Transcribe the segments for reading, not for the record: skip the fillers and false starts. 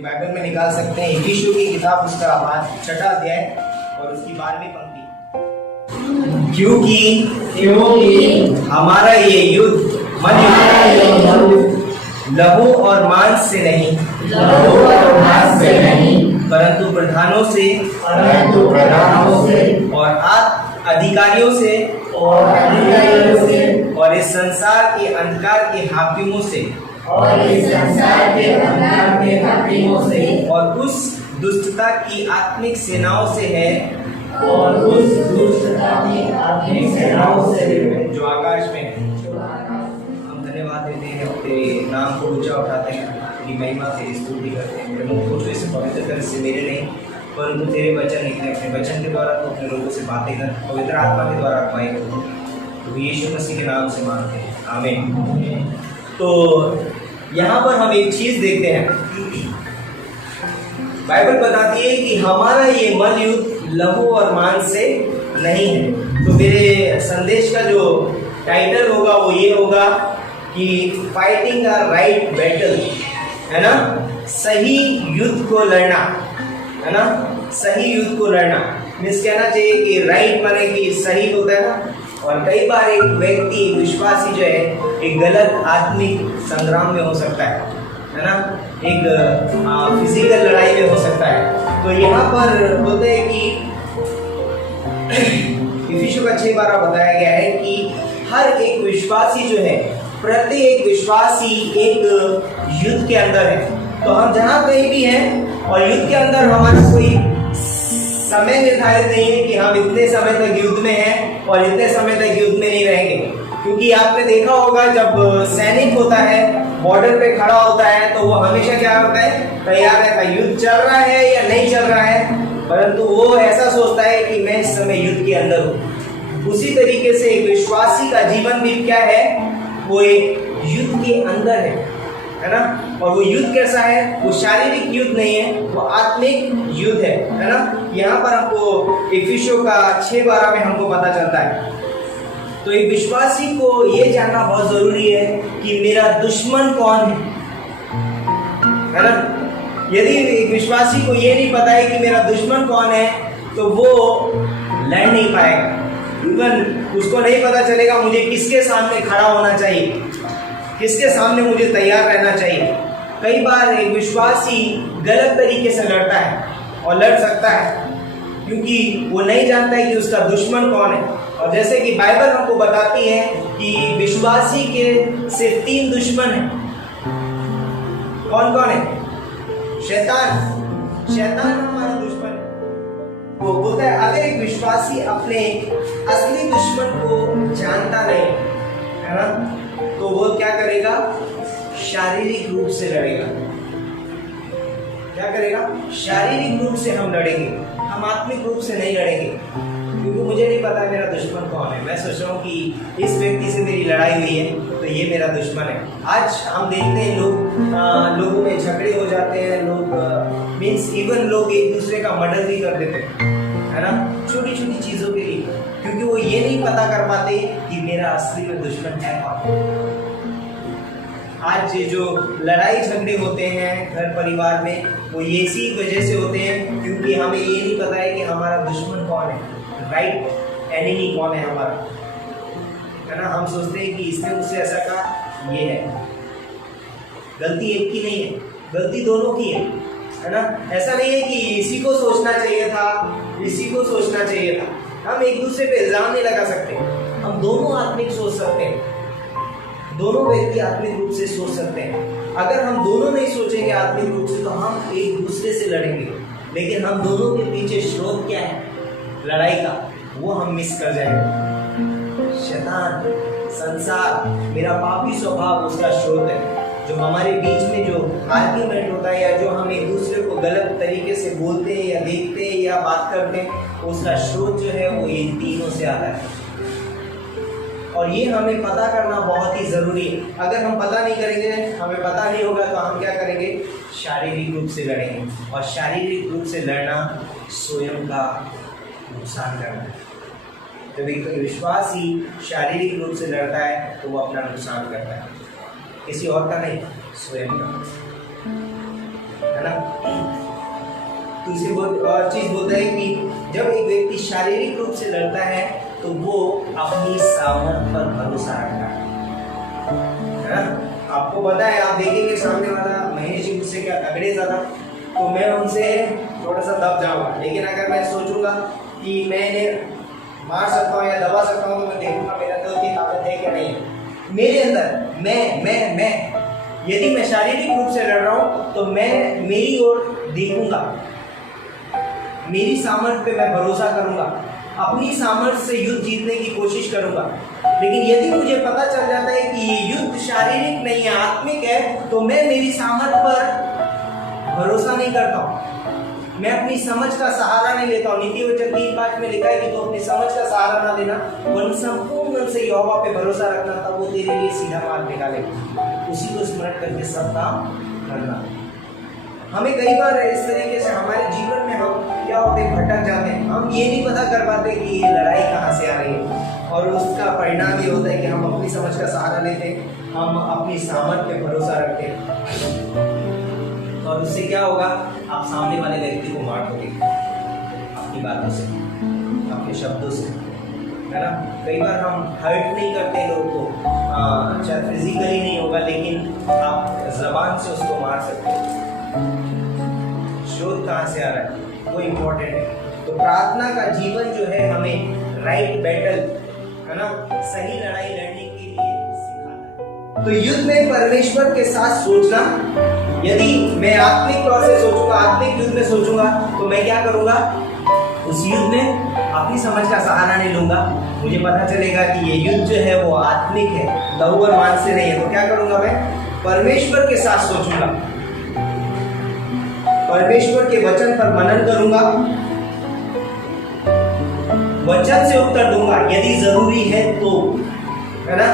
अपनी बाइबल में निकाल सकते हैं इफिसियों की किताब उसका 6वां अध्याय और उसकी 12वीं पंक्ति। क्योंकि हमारा ये युद्ध लहू और मांस से नहीं परंतु प्रधानों से और अधिकारियों से और इस संसार के अंधकार के हाकिमों से और उस दुष्टता की आत्मिक सेनाओं से है जो आकाश में है। हम धन्यवाद देते हैं, तेरे नाम को ऊंचा उठाते हैं, तेरी महिमा तेरी स्तुति करते हैं। मेरे मुख को इस पवित्र तरह से मेरे नहीं परंतु तेरे वचन निकले, अपने वचन के द्वारा तो अपने लोगों से बातें कर, पवित्र आत्मा के द्वारा अगुवाई करो। तो यीशु मसीह के नाम से मांगते हैं, आमीन। तो यहाँ पर हम एक चीज देखते हैं, बाइबल बताती है कि हमारा ये मल युद्ध लहू और मांस से नहीं है। तो मेरे संदेश का जो टाइटल होगा वो ये होगा कि फाइटिंग अ राइट बैटल, है ना, सही युद्ध को लड़ना, है ना, सही युद्ध को लड़ना। मीन्स कहना चाहिए कि राइट माने कि सही होता है ना। और कई बार एक व्यक्ति, एक विश्वासी जो है एक गलत आत्मिक संग्राम में हो सकता है ना, एक फिजिकल लड़ाई में हो सकता है। तो यहाँ पर बोलते हैं कि इफिसियों का 6:12 बताया गया है कि हर एक विश्वासी जो है, प्रत्येक विश्वासी एक युद्ध के अंदर है। तो हम जहाँ कहीं भी हैं और युद्ध के अंदर हमारा कोई समय निर्धारित नहीं है कि हम इतने समय तक युद्ध में हैं और इतने समय तक युद्ध में नहीं रहेंगे। क्योंकि आपने देखा होगा जब सैनिक होता है, बॉर्डर पे खड़ा होता है, तो वो हमेशा क्या होता है, तैयार रहता है। युद्ध चल रहा है या नहीं चल रहा है, परंतु वो ऐसा सोचता है कि मैं इस समय युद्ध के अंदर हूँ। उसी तरीके से एक विश्वासी का जीवन भी क्या है, वो एक युद्ध के अंदर है ना। और वो युद्ध कैसा है, वो शारीरिक युद्ध नहीं है, वो आत्मिक युद्ध है ना। यहाँ पर हमको इफिसियों का 6:12 में हमको पता चलता है। तो एक विश्वासी को ये जानना बहुत जरूरी है कि मेरा दुश्मन कौन है ना। यदि एक विश्वासी को ये नहीं पता है कि मेरा दुश्मन कौन है तो वो लड़ नहीं पाएगा। इवन उसको नहीं पता चलेगा मुझे किसके सामने खड़ा होना चाहिए, किसके सामने मुझे तैयार रहना चाहिए। कई बार एक विश्वासी गलत तरीके से लड़ता है और लड़ सकता है क्योंकि वो नहीं जानता है कि उसका दुश्मन कौन है। और जैसे कि बाइबल हमको बताती है कि विश्वासी के सिर्फ 3 दुश्मन हैं। कौन कौन है? शैतान हमारा दुश्मन है। वो बोलता है अगर एक विश्वासी अपने असली दुश्मन को जानता नहीं है ना, तो वो क्या करेगा, शारीरिक रूप से लड़ेगा। क्या करेगा? शारीरिक रूप से हम लड़ेंगे, हम आत्मिक रूप से नहीं लड़ेंगे। क्योंकि मुझे नहीं पता मेरा दुश्मन कौन है। मैं सोच रहा हूँ कि इस व्यक्ति से मेरी लड़ाई हुई है तो ये मेरा दुश्मन है। आज हम देखते हैं लोगों में झगड़े हो जाते हैं, लोग मीन्स इवन लोग एक दूसरे का मर्डर भी कर देते हैं, है ना, छोटी छोटी चीजों के लिए, क्योंकि वो ये नहीं पता कर पाते कि मेरा असली में दुश्मन है कौन। आज जो लड़ाई झगड़े होते हैं घर परिवार में, वो इसी वजह से होते हैं क्योंकि हमें ये नहीं पता है कि हमारा दुश्मन कौन है, राइट एनिमी कौन है हमारा, है ना। हम सोचते हैं कि इसने मुझसे ऐसा कहा, ये है। गलती एक की नहीं है, गलती दोनों की है ना। ऐसा नहीं है कि इसी को सोचना चाहिए था, इसी को सोचना चाहिए था। हम एक दूसरे पे इल्जाम नहीं लगा सकते। हम दोनों आत्मिक सोच सकते हैं, दोनों व्यक्ति आत्मिक रूप से सोच सकते हैं। अगर हम दोनों नहीं सोचेंगे आत्मिक रूप से तो हम एक दूसरे से लड़ेंगे, लेकिन हम दोनों के पीछे स्रोत क्या है लड़ाई का, वो हम मिस कर जाएंगे। शैतान, संसार, मेरा पापी स्वभाव उसका स्रोत है। जो हमारे बीच में जो आर्ग्यूमेंट होता है या जो हम एक दूसरे को गलत तरीके से बोलते हैं या देखते हैं या बात करते हैं, उसका स्रोत जो है वो इन तीनों से आता है। और ये हमें पता करना बहुत ही जरूरी है। अगर हम पता नहीं करेंगे, हमें पता नहीं होगा, तो हम क्या करेंगे, शारीरिक रूप से लड़ेंगे। और शारीरिक रूप से लड़ना स्वयं का नुकसान करना है। जब एक विश्वासी शारीरिक रूप से लड़ता है तो वो अपना नुकसान करता है, किसी और का नहीं, स्वयं का, है है ना। दूसरी और चीज बोलता है कि जब एक व्यक्ति शारीरिक रूप से लड़ता है तो वो अपनी सामर्थ पर भरोसा रखता है ना। आपको पता है, आप देखेंगे सामने वाला महेश जी मुझसे क्या तगड़े ज्यादा, तो मैं उनसे थोड़ा सा दब जाऊंगा। लेकिन अगर मैं सोचूंगा कि मैं इन्हें मार सकता हूँ या दबा सकता हूँ, तो मैं देखूंगा मेरे अंदर उतनी ताकत है क्या नहीं है मेरे अंदर। मैं यदि मैं शारीरिक रूप से लड़ रहा हूँ तो मैं मेरी ओर देखूंगा, मेरी सामर्थ्य पे मैं भरोसा करूंगा, अपनी सामर्थ्य से युद्ध जीतने की कोशिश करूंगा। लेकिन यदि मुझे पता चल जाता है कि ये युद्ध शारीरिक नहीं है, आत्मिक है, तो मैं मेरी सामर्थ्य पर भरोसा नहीं करता हूँ, मैं अपनी समझ का सहारा नहीं लेता हूँ। नीति वचन 3:5 में लिखा है कि तो अपनी समझ का सहारा ना लेना, वन संपूर्ण मन से यहोवा पे भरोसा रखना, तब वो तेरे लिए सीधा मार्ग निकालेगा। उसी को स्मरण करके सब काम करना। हमें कई बार इस तरीके से हमारे जीवन में हम क्या होते भटक जाते हैं, हम ये नहीं पता कर पाते कि ये लड़ाई कहाँ से आ रही है, और उसका परिणाम ये होता है कि हम अपनी समझ का सहारा लेते हैं, हम अपनी सामर्थ्य पे भरोसा रखते हैं, और उससे क्या होगा, आप सामने वाले व्यक्ति को मार दोगे अपनी बातों से, अपने शब्दों से, है ना। कई बार हम हर्ट नहीं करते लोगों को, चाहे फिजिकली नहीं होगा, लेकिन आप जबान से उसको मार सकते हो। शोध कहाँ से आ रहा है वो इम्पोर्टेंट है। तो प्रार्थना का जीवन जो है हमें राइट बैटल, है ना, सही लड़ाई लड़ने के लिए सिखाता है। तो युद्ध में परमेश्वर के साथ सोचना, यदि मैं आत्मिक तौर से सोचूंगा, आत्मिक युद्ध में सोचूंगा, तो मैं क्या करूंगा, उस युद्ध में अपनी समझ का सहारा नहीं लूंगा। मुझे पता चलेगा कि ये युद्ध जो है वो आत्मिक है, लहू और मांस से नहीं है। तो क्या करूंगा, मैं परमेश्वर के साथ सोचूंगा, परमेश्वर के वचन पर मनन करूंगा, वचन से उत्तर दूंगा यदि जरूरी है तो, है ना।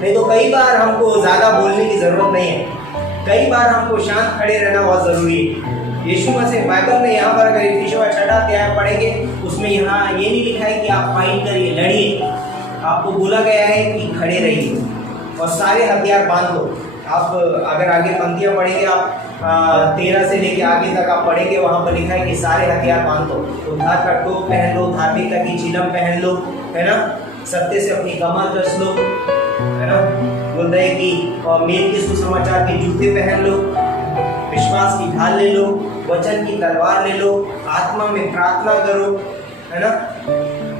नहीं तो कई बार हमको ज्यादा बोलने की जरूरत नहीं है, कई बार हमको शांत खड़े रहना बहुत जरूरी है। यीशु मसीह बाइबल में यहाँ पर अगर इफिसियों 6 अध्याय पढ़ेंगे, उसमें यहाँ ये नहीं लिखा है कि आप फाइट करिए, लड़िए, आपको बोला गया है कि खड़े रहिए और सारे हथियार बांध लो। आप अगर आगे पंक्तियाँ पढ़ेंगे, आप 13 से लेके आगे तक आप पढ़ेंगे, वहाँ पर लिखा है कि सारे हथियार बांध लो, उद्धार का टोप पहन लो, धार्मिकता की चिलम पहन लो, है ना, सत्य से अपनी कमर कस लो, है ना, बोलता है कि मेल के सुसमाचार के जूते पहन लो, विश्वास की ढाल ले लो, वचन की तलवार ले लो, आत्मा में प्रार्थना करो, है ना।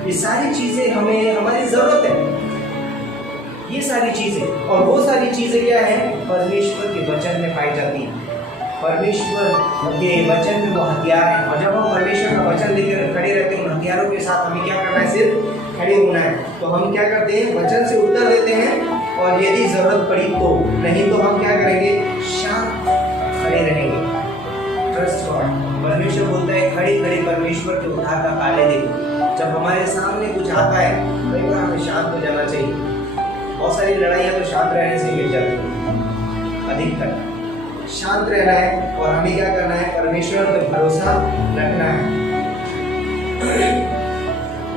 ये सारी चीजें हमें, हमारी जरूरत है, ये सारी चीजें। और वो सारी चीजें क्या है, परमेश्वर के वचन में पाई जाती है। परमेश्वर के वचन में वो हथियार है, और जब हम परमेश्वर का वचन लेकर खड़े रहते हैं, उन हथियारों के साथ हमें क्या करना है, सिर्फ खड़े होना है। तो हम क्या करते हैं, वचन से उत्तर देते हैं, और यदि जरूरत पड़ी तो, नहीं तो हम क्या करेंगे, शांत खड़े रहेंगे। Trust God. परमेश्वर बोलता है खड़े खड़े परमेश्वर के उद्धार का कार्य देखो। जब हमारे सामने कुछ आता है, कई बार हमें शांत हो जाना चाहिए। बहुत सारी लड़ाइयाँ तो शांत रहने से मिल जाती हैं, अधिकतर शांत रहना है, और हमें क्या करना है, परमेश्वर पर भरोसा रखना है।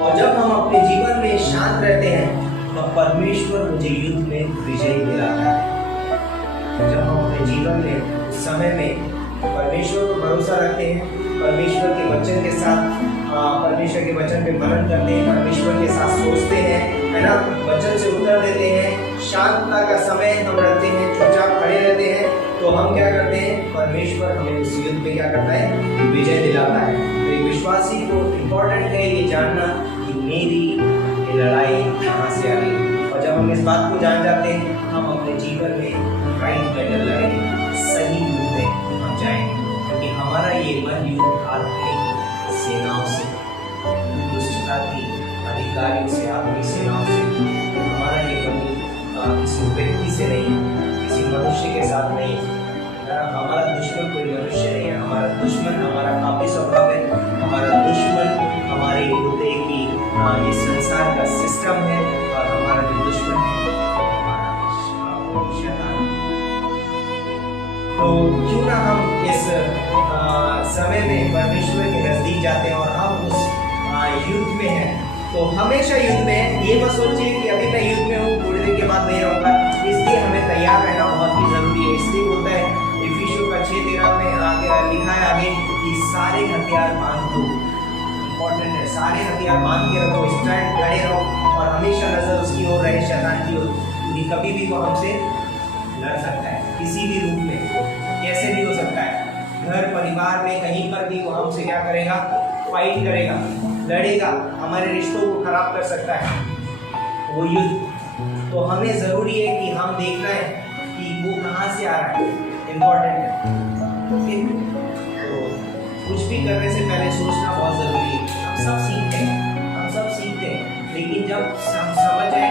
और जब हम अपने जीवन में शांत रहते हैं, तो परमेश्वर मुझे युद्ध में विजय दिलाता है। जब हम अपने जीवन में, समय में परमेश्वर पर भरोसा रखते हैं, परमेश्वर के वचन के साथ, परमेश्वर के वचन पे मनन करते हैं, परमेश्वर के साथ सोचते हैं, है ना, वचन से उत्तर देते हैं, शांतता का समय हम रखते हैं, चुपचाप खड़े रहते हैं, तो हम क्या करते हैं, परमेश्वर हमें उस युद्ध में क्या करता है, विजय दिलाता है। तो एक विश्वासी को इम्पोर्टेंट है ये जानना कि मेरी ये लड़ाई कहाँ से आ रही है। और जब हम इस बात को जान जाते हैं, हम अपने जीवन में राइट बैटल लड़ेंगे, सही युद्ध में हम जाएंगे, क्योंकि हमारा ये मन युद्ध आत्मिक सेनाओं से, दुष्टता की अधिकारियों से, आत्मिक सेनाओं से, हमारा ये मन किसी व्यक्ति से नहीं है, किसी मनुष्य के साथ नहीं है। हमारा दुश्मन कोई मनुष्य नहीं है, हमारा दुश्मन हमारा पापी स्वभाव है, हमारा दुश्मन हमारे होते कि ये संसार का सिस्टम है, और हमारा जो दुश्मन है हमारा शैतान। तो क्यों ना हम इस समय में परमेश्वर के नजदीक जाते हैं, और हम उस युद्ध में हैं। तो हमेशा युद्ध में, ये मत सोचिए कि अभी मैं युद्ध में हूँ, थोड़ी देर के बाद नहीं रहूँगा, इसलिए हमें तैयार रहना बहुत ही जरूरी है। इसलिए होता है इफिसियों 6:13 में आगे सारे हथियार बांध लो। इम्पोर्टेंट है, सारे हथियार बांध के रखो, स्टैंड खड़े रहो और हमेशा नजर उसकी ओर रहे, शैतान की ओर, क्योंकि कभी भी वो हमसे लड़ सकता है, किसी भी रूप में, कैसे भी हो सकता है। घर परिवार में कहीं पर भी वो हमसे क्या करेगा, फाइट करेगा, लड़ेगा, हमारे रिश्तों को खराब कर सकता है वो युद्ध। तो हमें ज़रूरी है कि हम देखना है कि वो कहाँ से आ रहा है, इम्पोर्टेंट है। ओके, तो कुछ भी करने से पहले सोचना बहुत ज़रूरी है। हम सब सीखते हैं, लेकिन जब हम समझ आए